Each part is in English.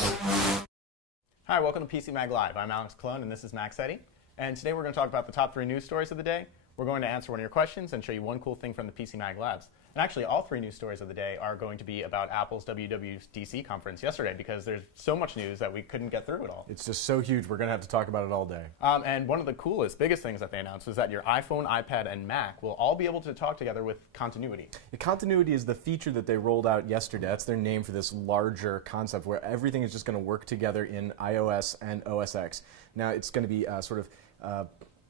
Hi, welcome to PCMag Live. I'm Alex Colon, and this is Max Eddy. And today we're going to talk about the top 3 news stories of the day. We're going to answer one of your questions and show you one cool thing from the PCMag Labs. And actually, all 3 news stories of the day are going to be about Apple's WWDC conference yesterday, because there's so much news that we couldn't get through it all. It's just so huge, we're going to have to talk about it all day. And one of the coolest, biggest things that they announced was that your iPhone, iPad, and Mac will all be able to talk together with continuity. The continuity is the feature that they rolled out yesterday. That's their name for this larger concept where everything is just going to work together in iOS and OS X. Now, it's going to be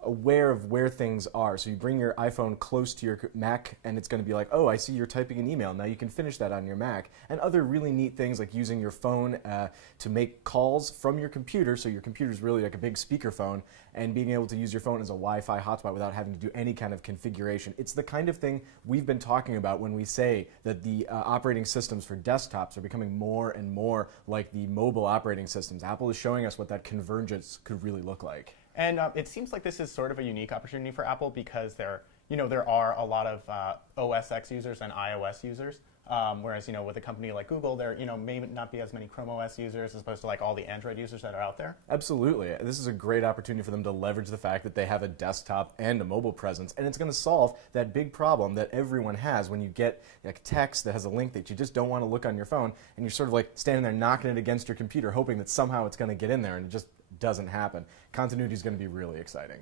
aware of where things are. So you bring your iPhone close to your Mac and it's going to be like, oh, I see you're typing an email. Now you can finish that on your Mac. And other really neat things like using your phone to make calls from your computer. So your computer is really like a big speakerphone, and being able to use your phone as a Wi-Fi hotspot without having to do any kind of configuration. It's the kind of thing we've been talking about when we say that the operating systems for desktops are becoming more and more like the mobile operating systems. Apple is showing us what that convergence could really look like. And it seems like this is sort of a unique opportunity for Apple, because there are a lot of OS X users and iOS users. Whereas, with a company like Google, there may not be as many Chrome OS users as opposed to like all the Android users that are out there. Absolutely. This is a great opportunity for them to leverage the fact that they have a desktop and a mobile presence, and it's going to solve that big problem that everyone has when you get like text that has a link that you just don't want to look on your phone, and you're sort of like standing there knocking it against your computer hoping that somehow it's going to get in there, and it just doesn't happen. Continuity is going to be really exciting.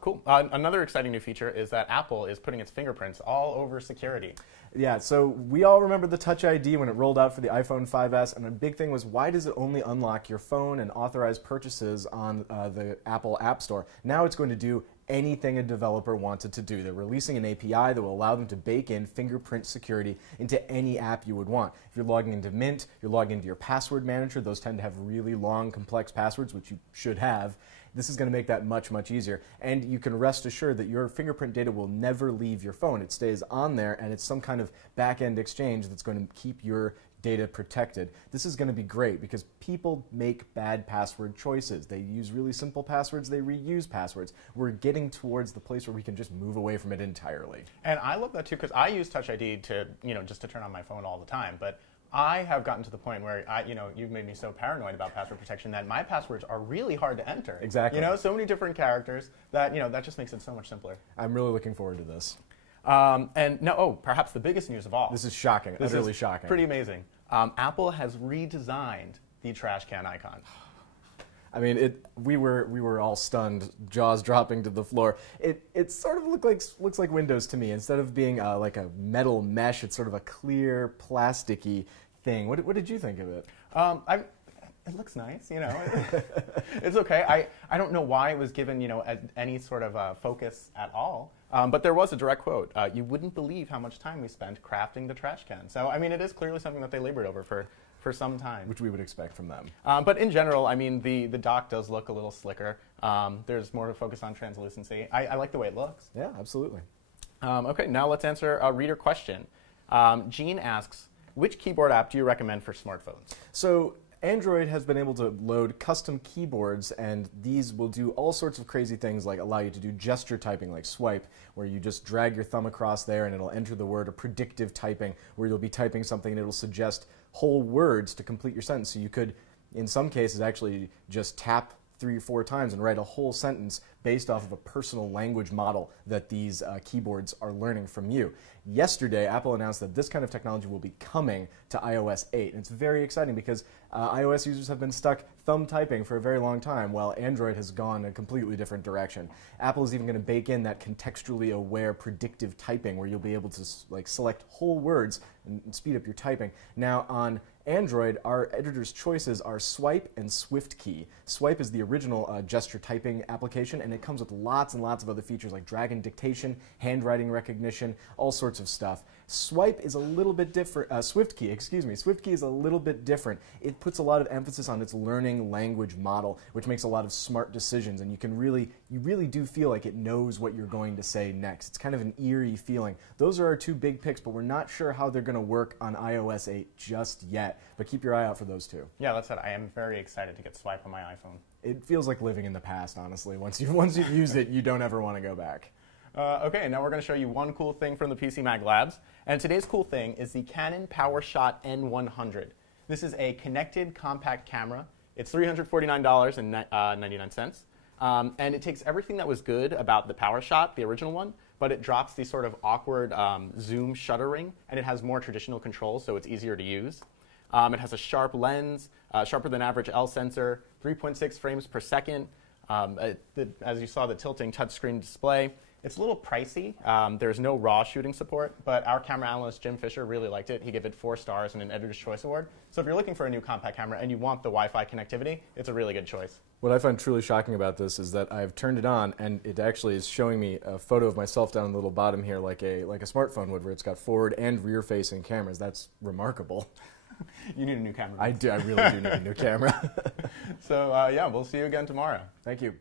Cool. Another exciting new feature is that Apple is putting its fingerprints all over security. Yeah, so we all remember the Touch ID when it rolled out for the iPhone 5S, and the big thing was, why does it only unlock your phone and authorize purchases on the Apple App Store? Now it's going to do anything a developer wants it to do. They're releasing an API that will allow them to bake in fingerprint security into any app you would want. If you're logging into Mint, you're logging into your password manager. Those tend to have really long, complex passwords, which you should have. This is going to make that much, much easier. And you can rest assured that your fingerprint data will never leave your phone. It stays on there, and it's some kind of back-end exchange that's going to keep your data protected. This is going to be great because people make bad password choices. They use really simple passwords, they reuse passwords. We're getting towards the place where we can just move away from it entirely. And I love that too, because I use Touch ID to, just to turn on my phone all the time. But I have gotten to the point where you've made me so paranoid about password protection that my passwords are really hard to enter. Exactly. So many different characters that, that just makes it so much simpler. I'm really looking forward to this. Perhaps the biggest news of all. This is shocking. This utterly is shocking. Pretty amazing. Apple has redesigned the trash can icon. I mean, we were all stunned, jaws dropping to the floor. It sort of looks like Windows to me. Instead of being like a metal mesh, it's sort of a clear, plasticky thing. What did you think of it? It looks nice, It's okay. I don't know why it was given, any sort of focus at all. But there was a direct quote. You wouldn't believe how much time we spent crafting the trash can. So, I mean, it is clearly something that they labored over for some time. Which we would expect from them. But in general, I mean, the dock does look a little slicker. There's more of a focus on translucency. I like the way it looks. Yeah, absolutely. Okay, now let's answer a reader question. Jean asks, which keyboard app do you recommend for smartphones? So Android has been able to load custom keyboards, and these will do all sorts of crazy things, like allow you to do gesture typing like swipe, where you just drag your thumb across there and it'll enter the word, or predictive typing, where you'll be typing something and it'll suggest whole words to complete your sentence. So you could, in some cases, actually just tap 3 or 4 times and write a whole sentence based off of a personal language model that these keyboards are learning from you. Yesterday, Apple announced that this kind of technology will be coming to iOS 8. And it's very exciting because iOS users have been stuck thumb typing for a very long time, while Android has gone a completely different direction. Apple is even going to bake in that contextually aware predictive typing, where you'll be able to select whole words and speed up your typing. Now, on Android, our editor's choices are Swipe and SwiftKey. Swipe is the original gesture typing application, and it comes with lots and lots of other features like drag and dictation, handwriting recognition, all sorts of stuff. Swipe is a little bit different. SwiftKey is a little bit different. It puts a lot of emphasis on its learning language model, which makes a lot of smart decisions, and you really do feel like it knows what you're going to say next. It's kind of an eerie feeling. Those are our 2 big picks, but we're not sure how they're going to work on iOS 8 just yet. But keep your eye out for those 2. Yeah, that's it. I am very excited to get Swipe on my iPhone. It feels like living in the past, honestly. Once you've used it, you don't ever want to go back. Okay, now we're going to show you one cool thing from the PCMag Labs. And today's cool thing is the Canon Powershot N100. This is a connected compact camera. It's $349.99. And it takes everything that was good about the Powershot, the original one, but it drops the sort of awkward zoom shuttering, and it has more traditional controls, so it's easier to use. It has a sharp lens, sharper than average L sensor, 3.6 frames per second. As you saw, the tilting touchscreen display. It's a little pricey. There's no RAW shooting support, but our camera analyst, Jim Fisher, really liked it. He gave it 4 stars and an Editor's Choice Award. So if you're looking for a new compact camera and you want the Wi-Fi connectivity, it's a really good choice. What I find truly shocking about this is that I've turned it on, and it actually is showing me a photo of myself down in the little bottom here like a smartphone would, where it's got forward and rear-facing cameras. That's remarkable. You need a new camera. I do. I really do need a new camera. So, yeah, we'll see you again tomorrow. Thank you.